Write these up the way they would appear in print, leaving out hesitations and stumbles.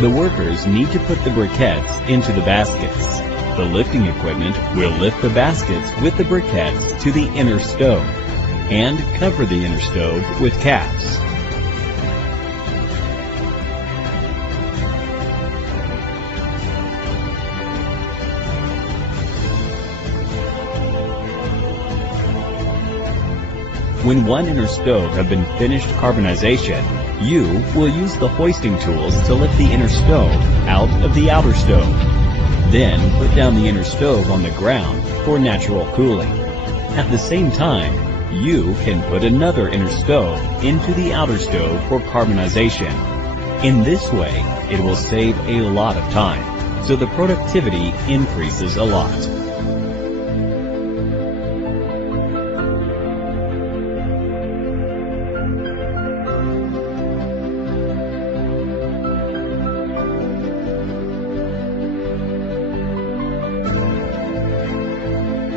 The workers need to put the briquettes into the baskets. The lifting equipment will lift the baskets with the briquettes to the inner stove and cover the inner stove with caps. When one inner stove has been finished carbonization, you will use the hoisting tools to lift the inner stove out of the outer stove. Then put down the inner stove on the ground for natural cooling. At the same time, you can put another inner stove into the outer stove for carbonization. In this way, it will save a lot of time, so the productivity increases a lot.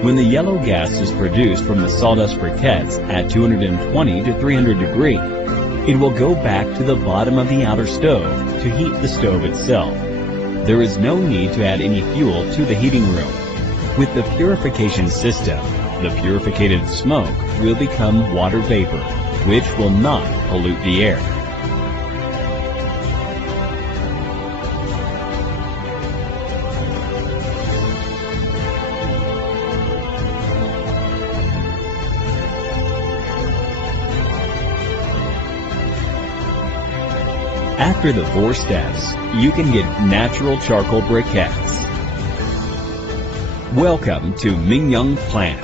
When the yellow gas is produced from the sawdust briquettes at 220 to 300 degrees, it will go back to the bottom of the outer stove to heat the stove itself. There is no need to add any fuel to the heating room. With the purification system, the purified smoke will become water vapor, which will not pollute the air. After the 4 steps, you can get natural charcoal briquettes. Welcome to Mingyang Plant.